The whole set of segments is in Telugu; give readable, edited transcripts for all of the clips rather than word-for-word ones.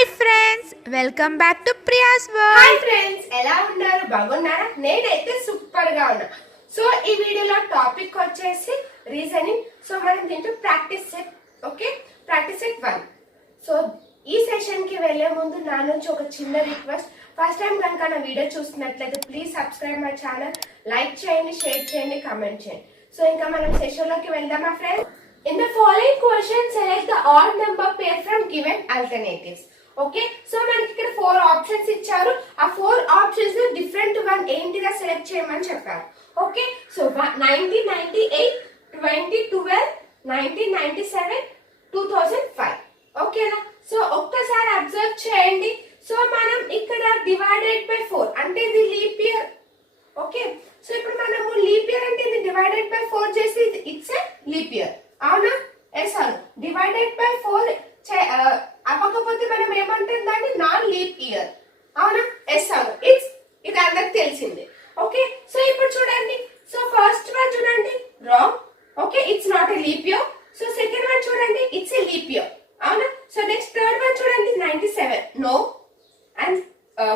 Hi friends, welcome back to Priya's world. Hi friends, ఎలా ఉన్నారు? బాగున్నారా? నేనైతే సూపర్ గా ఉన్నా. సో ఈ వీడియోలో టాపిక్ వచ్చేసి రీజనింగ్. సో మనం దీంట్లో practice set, okay, practice set 1. So ఈ సెషన్ కి వెళ్లే ముందు నా నుంచి ఒక చిన్న రిక్వెస్ట్. ఫస్ట్ టైం కనుక నా వీడియో చూస్తున్నట్లయితే please subscribe my channel, like చేయండి, షేర్ చేయండి, కామెంట్ చేయండి. సో ఇంకా మనం సెషన్ లోకి వెళ్దామా friends? In the following question, select the odd number pair from given alternatives. Okay, సో మనకి ఇక్కడ 4 ఆప్షన్స్ ఇచ్చారు. ఆ 4 ఆప్షన్స్ లో డిఫరెంట్ వన్ ఏంటిగా సెలెక్ట్ చేయమని చెప్పారు. Okay, so 1998, 2012, 1997, 2005. ఓకేనా? సో ఒక్కసారి అబ్జర్వ్ చేయండి. సో మనం ఇక్కడ డివైడెడ్ బై 4 అంటే ఇది లీప్ ఇయర్. ఓకే, సో ఇప్పుడు మనము లీప్ ఇయర్ అంటే ఇది డివైడెడ్ బై 4 చేసి ఇట్స్ ఏ లీప్ ఇయర్. అవునా? ఎస్ అవును. డివైడెడ్ బై 4 అవ్వకపోతే మనం ఏమంటాం దాన్ని? Non leap year. అవునా? ఎస్ అవును. ఇది అందరికి తెలిసింది. ఓకే, సో ఇప్పుడు చూడండి. సో ఫస్ట్ వన్ చూడండి, wrong. Okay, it's not a leap year. So second one చూడండి, ఇట్స్ ఎ లీప్ ఇయర్. అవునా? సో నెక్స్ట్ థర్డ్ వన్ చూడండి, 97, నో. అండ్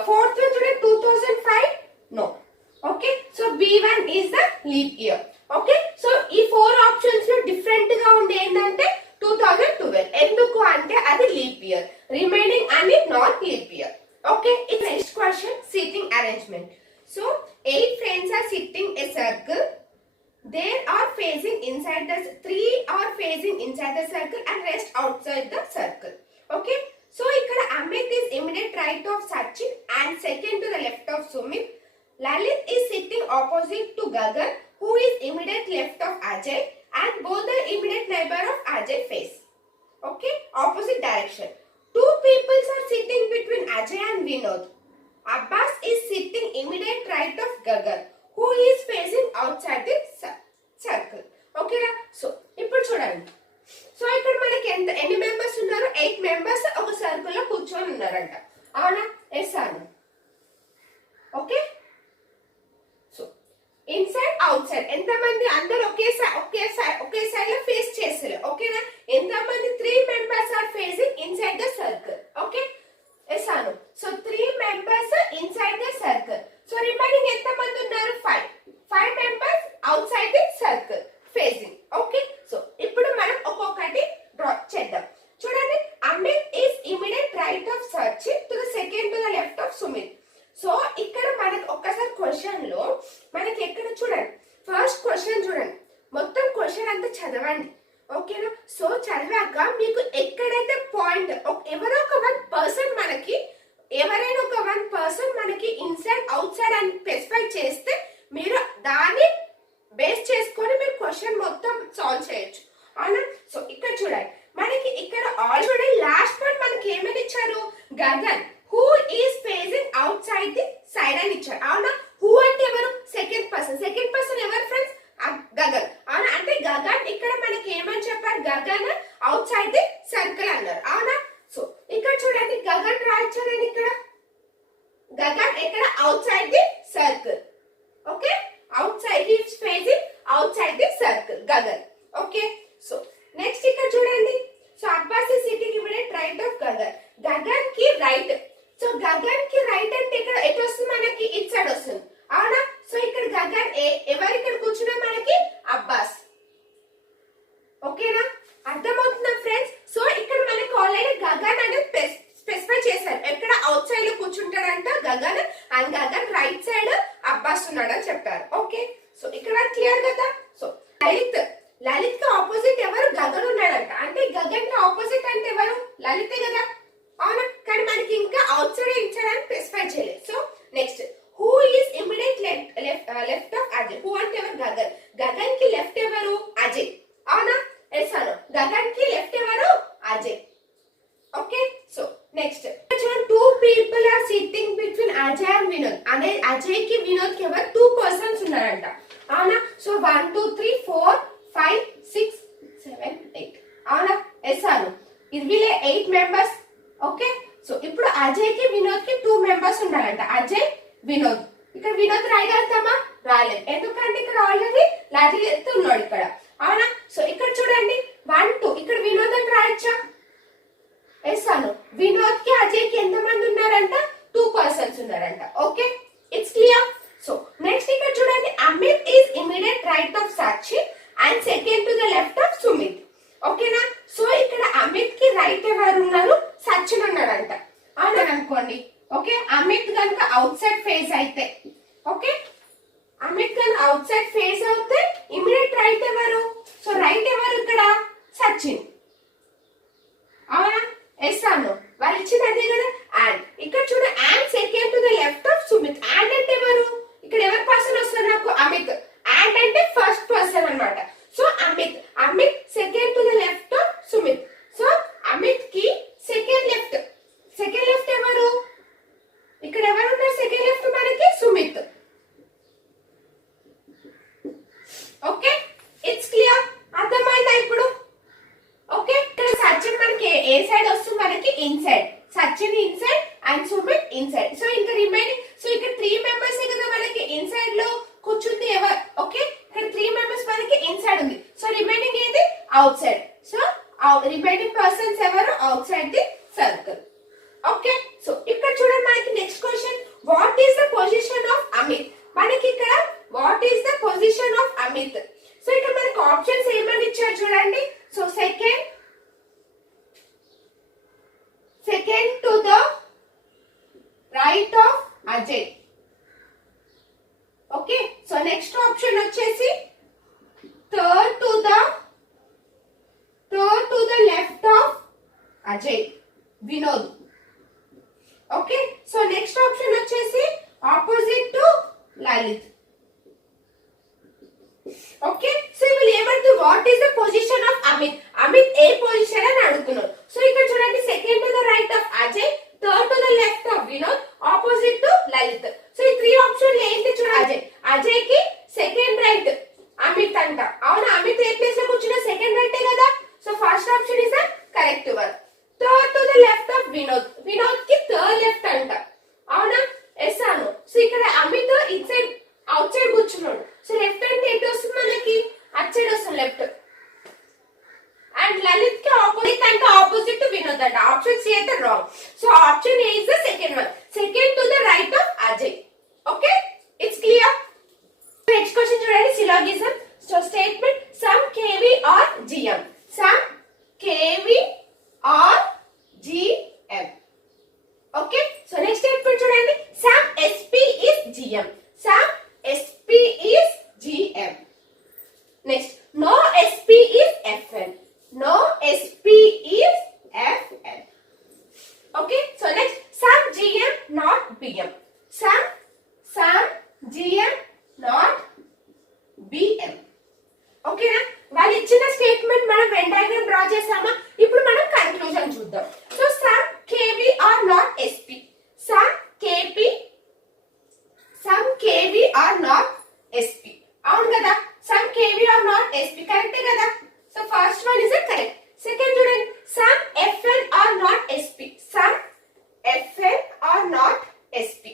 ఫోర్త్ వన్ చూడండి, 2005, no. Okay, so B1 is the leap year. Okay, so ఈ 4 ఆప్షన్స్ లో డిఫరెంట్ గా ఉండే ఏంటంటే 2012. ఎందుకు అంటే అది లీప్ ఇయర్, రిమైనింగ్ అన్ని not leap year. Okay, it's next question, seating arrangement. So 8 friends are sitting a circle. They are facing inside the 3 are facing inside the circle and rest outside the circle. Okay, so ఇక్కడ Amit is immediate right of Sachin and second to the left of Sumit. Lalit is sitting opposite to Gagan, who is immediate left of Ajay, and both are immediate neighbor of Ajay face. Okay, opposite direction. 2 people are sitting between Ajay and Vinod. Abbas is sitting immediate right of Gagan, who is facing outside the circle. Okay, so ఇప్పుడు చూడండి. సో ఇక్కడ మనకి ఎన్ని మెంబర్స్ ఉన్నారు? 8 మెంబర్స్ ఒక సర్కిల్ లో కూర్చొని ఉన్నారంట. అవునా? ఎస్ అవును. ఓకే, ఇన్సైడ్ అవుట్ సైడ్ ఎంతమంది? అందరు ఒకే సైడ్ లో ఫేస్ చేస్తారు. ఓకేనా? ఎంతమంది? 3 members are facing inside the circle. Okay, yes అను. So 3 members inside the circle. So remaining ఎంతమంది ఉన్నారు? 5 members outside the circle facing. Okay, so ఇప్పుడు మనం ఒక్కొక్కటి డ్రా చేద్దాం. చూడండి, Amit is immediate right of Sachin to the second to the left of Sumit. So ఇక్కడ మనకి ఒక్కసారి క్వశ్చన్ లో మనకి ఎక్కడ చూడండి, ఫస్ట్ క్వశ్చన్ చూడండి, మొత్తం క్వశ్చన్ అంతా చదవండి. ఓకేనా? సో చదివాక మీకు ఎక్కడైతే పాయింట్ ఎవరో ఒక 1 పర్సన్ మనకి ఎవరైనా ఒక 1 పర్సన్ మనకి ఇన్సైడ్ అవుట్ సైడ్ అని స్పెసిఫై చేస్తే మీరు దాన్ని బేస్ చేసుకొని మీరు క్వశ్చన్ మొత్తం సాల్వ్ చేయొచ్చు. అవునా? సో ఇక్కడ చూడండి, మనకి ఇక్కడ ఆల్రెడీ లాస్ట్ వన్ మనకి ఏమని ఇచ్చారు? Gagan who is facing outside the side అని ఇచ్చారు. అవునా? హూ అంటే ఎవరు? సెకండ్ పర్సన్ ఎవరు ఫ్రెండ్స్? గగన్. అవునా? అంటే గగన్ ఇక్కడ మనకి ఏమని చెప్పారు? Gagan out side the circle అన్నారు. అవునా? సో ఇక్కడ చూడండి, గగన్ రాయించారని ఇక్కడ గగన్ ఇక్కడ out side the circle. Okay, out side he is facing out side the circle, Gagan. Okay, so next ఇక్కడ చూడండి, so Abbas is sitting immediate right of Gagan. Gagan కి రైట్. సో గగన్ కి రైట్ అంటే ఇక్కడ ఎటు వస్తుంది? మనకి ఇట్ సైడ్ వస్తుంది. అవునా? సో ఇక్కడ గగన్ ఎవరు ఇక్కడ కూర్చున్నా? మనకి అబ్బాస్. ఓకేనా? అర్థమవుతుందా ఫ్రెండ్స్? సో ఇక్కడ మనకి ఆల్రెడీ గగన్ అనేది స్పెసిఫై చేశారు. ఎక్కడ అవుట్ సైడ్ లో కూర్చుంటాడంట Gagan, and Gagan right side Abbas ఉన్నాడని చెప్పారు. ఓకే, సో ఇక్కడ క్లియర్ కదా? సో లలిత్ కి ఆపోజిట్ ఎవరు? గగన్ ఉన్నాడంట. అంటే గగన్ కి ఆపోజిట్ అంటే ఎవరు? లలితే కదా. అవునా? కానీ మనకి ఇంకా అవుట్ సైడ్ ఇన్సైడ్ అని స్పెసిఫై చేయలేదు. So next, who is immediate left of Ajay. Who అంటే ఎవరు? గగన్. గగన్ కి లెఫ్ట్ ఎవరు? అజయ్. అవునా? ఎస్ అను. గగన్ కి లెఫ్ట్ ఎవరు? అజయ్. ఓకే, సో నెక్స్ట్ చూడండి, 2 people are sitting between Ajay and Vinod. అదే అజయ్ కి వినోద్ కి ఎవరు? 2 persons ఉన్నారంట. అవునా? సో 1 2 3 4 5 6 7 8. అవునా? ఎస్ అను. ఇది వీళ్ళే 8 మెంబర్స్. ఓకే, సో ఇప్పుడు అజయ్ కి వినోద్ కి 2 మెంబర్స్ ఉండాలంట. అజయ్, వినోద్. ఇక్కడ వినోద్ రాయగలుగుతామా? రాలేదు. ఎందుకంటే ఇక్కడ ఆల్రెడీ లాజిక్ ఉన్నాడు ఇక్కడ. అవునా? సో ఇక్కడ చూడండి, 1 2 ఇక్కడ వినోద్ అని రాయొచ్చా? ఎస్ అను. వినోద్ కి అజయ్ అడుగుతున్నారంట. Okay, it's clear. So next ఇక్కడ చూడండి, Amit is immediate right of Sachin and second to the left of Sumit. ఓకేనా? సో ఇక్కడ అమిత్ కి రైట్ ఎవరు ఉన్నారు? సచిన్ ఉన్నాడంట. అవునా అనుకోండి. ఓకే, అమిత్ కనుక అవుట్ సైడ్ ఫేస్ అయితే, ఓకే, అమిత్ కనుక అవుట్ సైడ్ ఫేస్ అవుతే ఇమీడియట్ రైట్ ఎవరు? సో రైట్ ఎవరు ఇక్కడ? సచిన్. అవునా? ఎస్ అను వాళ్ళు ఇచ్చింది అదే కదా. అండ్ ఇక్కడ చూడ, and second to the left of Sumit. And అంటే ఎవరు? ఇక్కడ ఎవరి పర్సన్ వస్తారు నాకు? అమిత్. అండ్ అంటే ఫస్ట్ పర్సన్ అన్నమాట. So Amit, Amit second to the left of Sumit. So Amit కి సెకండ్ లెఫ్ట్, సెకండ్ లెఫ్ట్ ఎవరు? ఇక్కడ ఎవరు ఉన్నారు సెకండ్ లెఫ్ట్? మనకి సుమిత్. Okay, it's clear. అర్థమైందా ఇప్పుడు? ఓకే, ఇక్కడ సచిన్ మనకి ఏ సైడ్ వస్తుంది? మనకి inside. Sachin inside and Sumit inside. So ఇంకా రిమైనింగ్, సో ఇక్కడ 3 మెంబర్స్ కదా మనకి ఇన్సైడ్ లో కూర్చుంది ఎవరు? ఓకే, ఇక్కడ 3 మెంబర్స్ మనకి ఇన్సైడ్ ఉంది. సో రిమైనింగ్ ఏది? Outside. So remaining persons ఎవరు? Outside the circle. Okay, so ఇక్కడ చూడండి మనకి next question, what is the position of Amit? మనకి ఇక్కడ what is the position of Amit? So ఇక్కడ మనకి ఆప్షన్స్ ఏమని ఇచ్చారు చూడండి. So second to the right of Ajay. Okay, so next option వచ్చేసి third to the left of Ajay, Vinod. Okay, so next option వచ్చేసి opposite to Lalit. Okay, so వీళ్ళు ఏమంటారు? What is the position of Amit? Amit A position అని అడుగుతున్నారు. సో ఇక్కడ చూడండి, second to the right of Ajay, third to the left of Vinod, opposite to Lalit. So ఈ 3 ఆప్షన్ ఏంటి చూడండి. అజయ్, అజయ్ కి సెకండ్ రైట్ అమిత్ అంట. అవునా? అమిత్ ఏ ప్లేస్ లో కూర్చున్నా సెకండ్ రైటే కదా. So first option is the correct one. Third to the left of Vinod, Vinod కి థర్డ్ లెఫ్ట్ అంట. అవునా? ఎస్ అను. సో ఇక్కడ అమిత్ ఇన్సైడ్ అవుట్ సైడ్ కూర్చున్నాడు. సో లెఫ్ట్ అంటే ఏంటి వస్తుంది మనకి? అట్ సైడ్ వస్తుంది లెఫ్ట్. అండ్ లలిత్ కి ఆపోజిట్ అంటే ఆపోజిట్ టు వినోద్ అంట. ఆప్షన్ సి అయితే wrong. So option A is the second one, second to the right of Ajay. Okay, it's clear. Next question చూడండి, syllogism. So statement, some KV are GM. Some KV are GM. Okay, so next statement చూడండి, some SP is GM. Some SP is GM. Next, no SP is FN. No SP is FN. Okay, so next, some GM not BM. Some GM not BM. Okay na? వాళ్ళు ఇచ్చిన స్టేట్మెంట్ మనం వెన్ డయాగ్రామ్ డ్రా చేసామా? ఇప్పుడు మనం కన్క్లూజన్ చూద్దాం. So some KV are not SP. Some KV are not SP. అవును కదా? Some KV are not SP. కరెక్టే కదా? So first one is it correct. Second చూడండి, some FN are not SP. Some FN are not SP.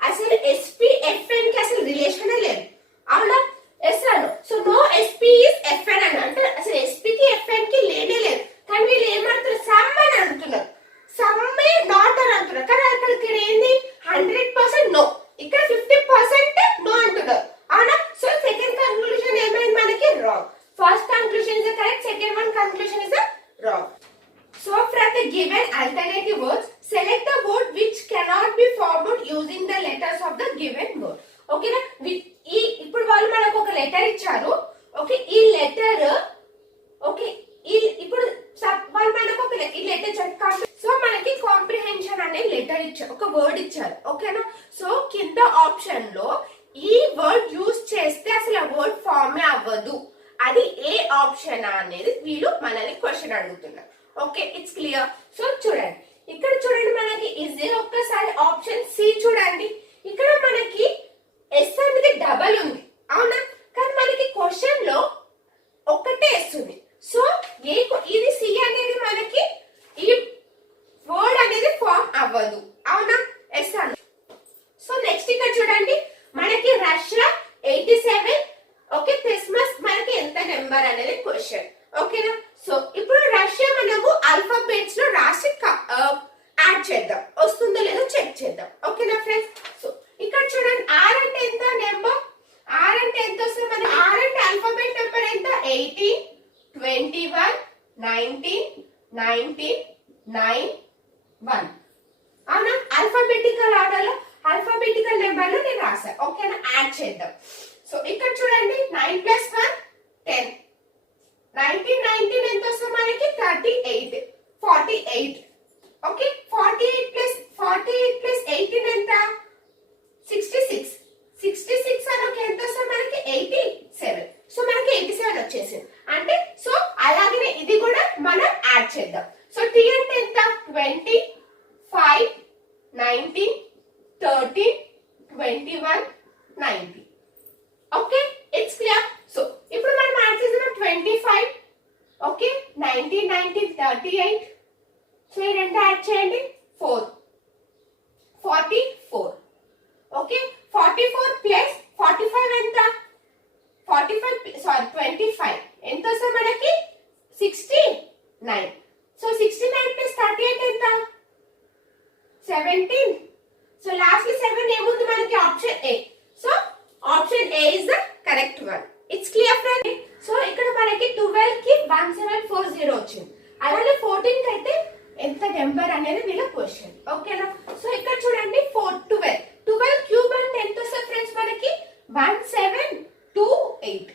అసలు SP FN కి అసలు రిలేషన్ లేదు. అవునా? ఎస్ అను. So no SP is FN అని అంటే అసలు SP కి FN కి లేనే లేదు. కానీ వీళ్ళు ఏమంటారు? సమ్ అని అంటున్నారు. సమ్మే నాట్ అని అంటున్నారు. కానీ అక్కడ ఇక్కడ ఏంది? 100% నో. ఇక్కడ 50% నో అంటున్నారు. అవునా? సో సెకండ్ కన్క్లూజన్ ఏమైంది మనకి? Wrong. First conclusion is correct, second one conclusion is wrong. So from the given alternative words select the word which cannot be formed using the letters of the given word. ఓకేనా? ఇప్పుడు వాళ్ళు మనకు ఒక లెటర్ ఇచ్చారు. ఓకే, ఈ లెటర్ ఓకే ఇప్పుడు వాళ్ళు మనకు ఒక ఈ లెటర్ ఇచ్చారు. సో మనకి కాంప్రిహెన్షన్ అనే లెటర్ ఇచ్చారు, ఒక వర్డ్ ఇచ్చారు. ఓకేనా? సో కింద ఆప్షన్ లో ఈ వర్డ్ యూజ్ చేస్తే అసలు ఆ వర్డ్ ఫార్మే అవ్వదు, అది ఏ ఆప్షన్ అనేది వీళ్ళు మనల్ని క్వశ్చన్ అడుగుతున్నారు. Okay, it's clear. సో చూడండి, ఇక్కడ చూడండి మనకి ఇస్ ఒక్కసారి ఆప్షన్ సి చూడండి. ఇక్కడ మనకి ఎస్ అనేది డబల్ ఉంది. అవునా? కానీ మనకి క్వశ్చన్ లో ఒక్కటే ఎస్ ఉంది. సో ఇది సి అనేది మనకి ఈ వర్డ్ అనేది ఫార్మ్ అవ్వదు. అవునా? ఎస్ అన్న. సో నెక్స్ట్ ఇక్కడ చూడండి మనకి రష్యా 87. ఓకే, క్రిస్మస్ మనకి ఎంత నెంబర్ అనేది క్వశ్చన్. ఓకేనా? సో ఇప్పుడు రష్యా మనము ఆల్ఫాబెట్స్ లో రాసి యాడ్ చేద్దాం. వస్తుందో చేద్దాం. ఓకేనా ఫ్రెండ్స్? సో ఇక్కడ చూడండి, ఆర్ అంటే ఎంత నెంబర్, ఆర్ అంటే ఎంత వస్తుంది మనకి? ఆర్ అంటే ఆల్ఫాబెట్ నెంబర్ ఎంత? 18, 21, 19, 19, 9, 1. అవునా? ఆల్ఫాబెటికల్ ఆర్డర్ లో ఆల్ఫాబెటికల్ నెంబర్ లో నేను రాసా. ఓకేనా? యాడ్ చేద్దాం. సో ఇక్కడ చూడండి, 9 + 1 10, 19 19 ఎంత వస్తుంది మనకి? 38, 48. ఓకే, 48 plus 18 ఎంత? 66. 66 అనొక ఎంత వస్తుంది మనకి? 87. సో మనకి 87 వచ్చేసింది. అంటే సో అలాగనే ఇది కూడా మనం యాడ్ చేద్దాం. సో టీ అంటే ఎంత? 20, 5, 19, 13, 21, 90. Okay, it's clear. సో ఇప్పుడు మనం యాడ్ చేద్దాం 25. ఓకే, 19 19 38. సో ఈ రెండు యాడ్ చేయండి 4, 44. ఓకే, 44 ప్లస్ 45 ఎంత? 25 ఎంత వస్తుంది మనకి? 69. సో 69 ప్లస్ 38 ఎంత? 17. సో లాస్ట్ 7 ఏముంది మనకి? Option A. So option A is the correct one. It's clear friend. So ఇక్కడ మనకి 12 కి 1740 వచ్చింది. అలానే 14 కి అయితే ఎంత నెంబర్ అనేది వీళ్ళ క్వశ్చన్. ఓకేనా? సో ఇక్కడ చూడండి 12 క్యూబ్ అంటే ఎంత వస్తుంది ఫ్రెండ్స్ మనకి? 1728.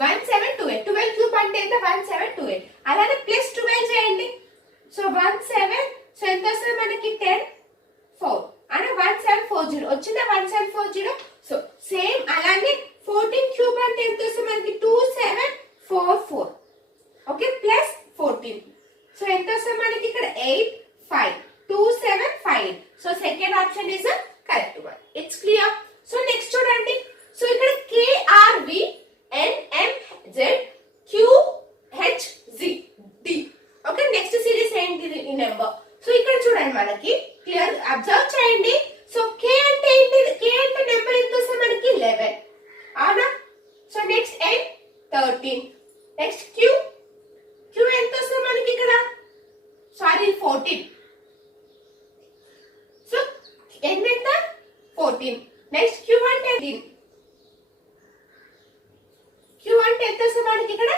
1728. 12 క్యూబ్ అంటే ఎంత? 1728. అలానే ప్లస్ 12 చేయండి. సో 17. సో ఎంత వస్తుంది మనకి? 10 4 అంటే 1740 వచ్చిందా? 1740. సో సేమ్ అలానే 14 క్యూబ్ అంటే ఎంత వస్తుంది మనకి? 2744. Okay, plus 14. సో ఎంత వస్తుంది మనకి ఇక్కడ? 8 5 2758. So second option is the correct one. It's clear. So next చూడండి. సో ఇక్కడ KRV NMZ QHZ D. Okay, next series ఏంటిది? ఈ నెంబర్. సో ఇక్కడ చూడండి మనకి క్లియర్ అబ్జర్వ్ చేయండి. సో K అంటే ఏంటిది? K అంటే నెంబర్ ఎంత వస్తుంది మనకి? 11. అవునా? So next N 13. Next Q ఎంత వస్తుంది మనకి ఇక్కడ? సారీ 14. సో N ఎంత? 14. నెక్స్ట్ Q అంటే 18. Q అంటే ఎంత వస్తుంది మనకి ఇక్కడ?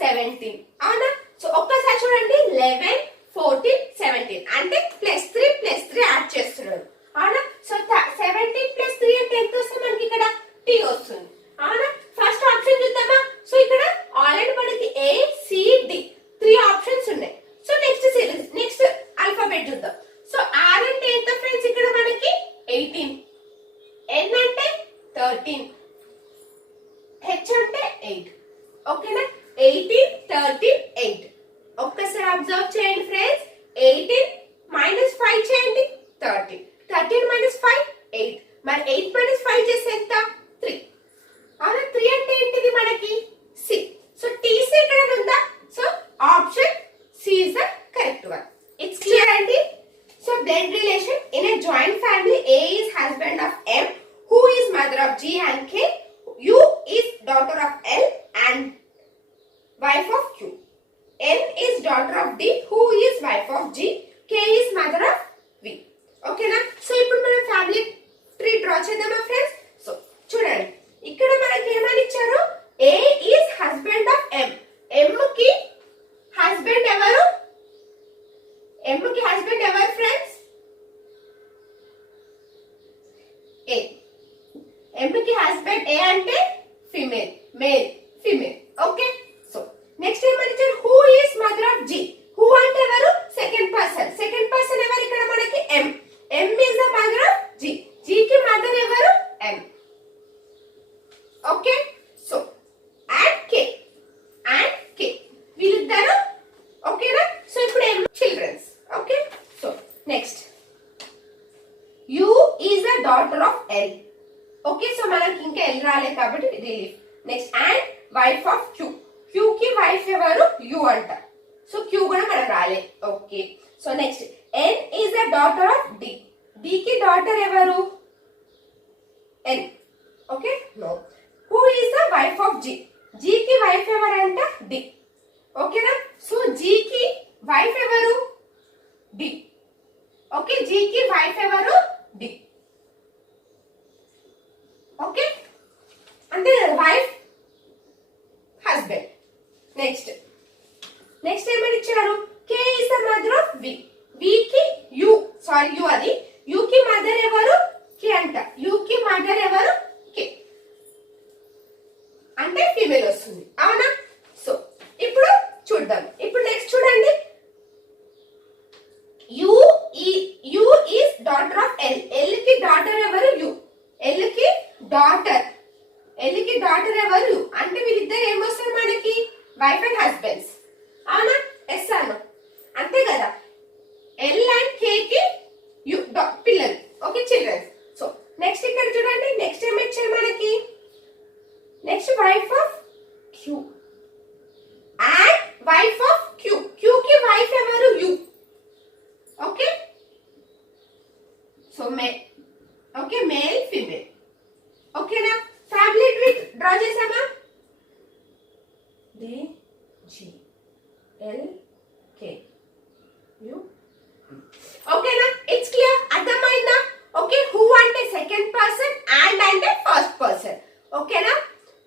17. అవునా? సో ఒక్కసారి చూడండి, 11 14 17 అంటే +3 యాడ్ చేస్తున్నాడు. అవునా? సో 17 + 3 అంటే ఎంత వస్తుంది మనకి ఇక్కడ? T వస్తుంది. అవునా? ఫస్ట్ ఆప్షన్ చూద్దామా? సో ఇక్కడ ఆల్రెడీ మనకి ACD 3 ఆప్షన్స్ ఉన్నాయి. So next series, next alphabet చూద్దాం. సో R అంటే ఎంత ఫ్రెండ్స్? ఇక్కడ మనకి 18, N అంటే 13, H అంటే 8. ఓకేనా? 18 13 8. ఒక్కసారి అబ్జర్వ్ చేయండి ఫ్రెండ్స్. 18 - 5 చేయండి 13. 13 - 5 8. మరి 8 - 5 చేస్తే ఎంత? 3. అవునా? 3 అంటే ఏంటిది మనకి? C. సో TC ఇక్కడ ఉందా? So option C is the correct one. It's clear అండి. So blood relation in a joint family, A is husband of M, who is mother of G and K, U is daughter of L and wife of Q, N is daughter of D, who is wife of G, K is mother of V. ఓకేనా? సో ఇప్పుడు మనం ఫ్యామిలీ ట్రీ డ్రా చేద్దామా ఫ్రెండ్స్? సో చూడండి, ఇక్కడ మనకి ఏమని ఇచ్చారు? A is husband of M. M కి హస్బెండ్ ఎవరు? M కి హస్బెండ్ ఎవరు ఫ్రెండ్స్? A. M కి హస్బెండ్ A అంటే female, male female. Okay, so next ఏమని ఇచ్చారు? Who is mother of G. Who అంటే ఎవరు? Second person. సెకండ్ పర్సన్ ఎవరు ఇక్కడ మనకి? M. M is the mother of G. G కి మదర్ ఎవరు? M. Okay, so and K. వీళ్ళిద్దరు. ఓకేనా? సో ఇప్పుడు M children. Okay, so next U is the daughter of L. ఓకే, సో మనకి ఇంకా L రాలేదు కాబట్టి relief. Next and wife of Q. Q కి వైఫ్ ఎవరు? U అంట. సో Q కూడా మనకు రాలేదు. Okay, so next N is the daughter of D. D కి డాటర్ ఎవరు? N. Okay, no. Who is the wife of G? G కి వైఫ్ ఎవరంట? D. ఓకేనా? సో G కి వైఫ్ ఎవరు? D. ఓకే, జీకి వైఫ్ ఎవరు? డి. ఓకే, అంతే కదా, వైఫ్ హస్బెండ్. నెక్స్ట్ ఏమని ఇచ్చారు? K is the mother of V. వికి యు, సారీ యు, అది యుకి మదర్ ఎవరు? కే అంట. యుకి మదర్ ఎవరు? కే అంటే ఫీమేల్ వస్తుంది, అవునా? సో ఇప్పుడు చూద్దాం. ఇప్పుడు నెక్స్ట్ చూడండి, you is daughter of L. L కి డాటర్ ఎవరు? యు. ఎల్ కి డాటర్ ఎవరు? యు. అంటే వీళ్ళిద్దరు ఏమొస్తారు మనకి? వైఫ్ అండ్ హస్బెండ్స్, అవునా? ఎస్ అను, అంతే కదా. ఎల్ అండ్ కే కి యు పిల్లలు, ఓకే, చిల్డ్రన్స్. సో నెక్స్ట్ ఇక్కడ చూడండి, నెక్స్ట్ ఏమి ఇచ్చారు మనకి? Next wife of Q and wife of Q. Q కి వైఫ్ ఎవరు? U. Okay, so okay, male female. ఓకేనా? ఫ్యామిలీ ట్రీ డ్రా చేసామా? D G L K U. ఓకేనా? ఇట్స్ క్లియర్, అర్థమైందా? ఓకే, హూ అంటే సెకండ్ పర్సన్, అండ్ అంటే ఫస్ట్ పర్సన్. ఓకేనా?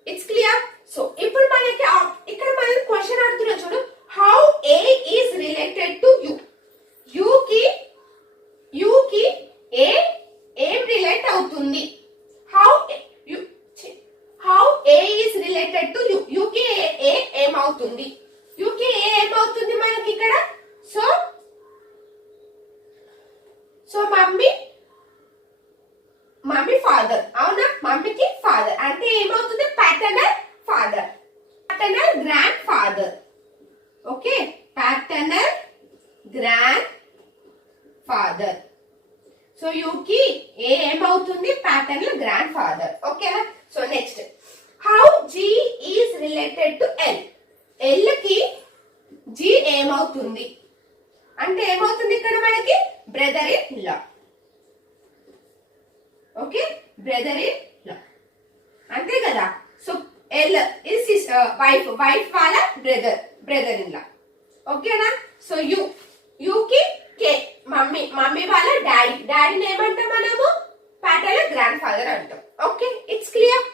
It's clear. సో ఇప్పుడు మనకి ఇక్కడ మనం క్వశ్చన్ అడుగుతున్నా చూడు, how A is related to U. యుకి ఏ ఏం రిలేట్ అవుతుంది? How A is related to U. యుకి ఏ ఏమవుతుంది? యుకి ఏ ఏమవుతుంది మనకి ఇక్కడ? సో మమ్మీ ఫాదర్, అవునా? మమ్మీకి ఫాదర్ అంటే ఏమవుతుంది? Paternal father, paternal grand father. Okay, paternal grand father. So యుకి ఏమవుతుంది? Paternal grand father. ఓకేనా? So next, how G is related to L. L కి జీ ఏమవుతుంది అంటే ఏమవుతుంది ఇక్కడ మనకి? Brother in law. Okay, brother in law, అంతే కదా. సో ఎల్ ఇస్ వైఫ్ వాళ్ళ బ్రదర్ ఇన్ లా. ఓకేనా? సో యుకి కే మమ్మీ వాళ్ళ డాడీని ఏమంటాం మనము? ప్యాటర్నల్ గ్రాండ్ ఫాదర్ అంటాం. Okay, it's clear.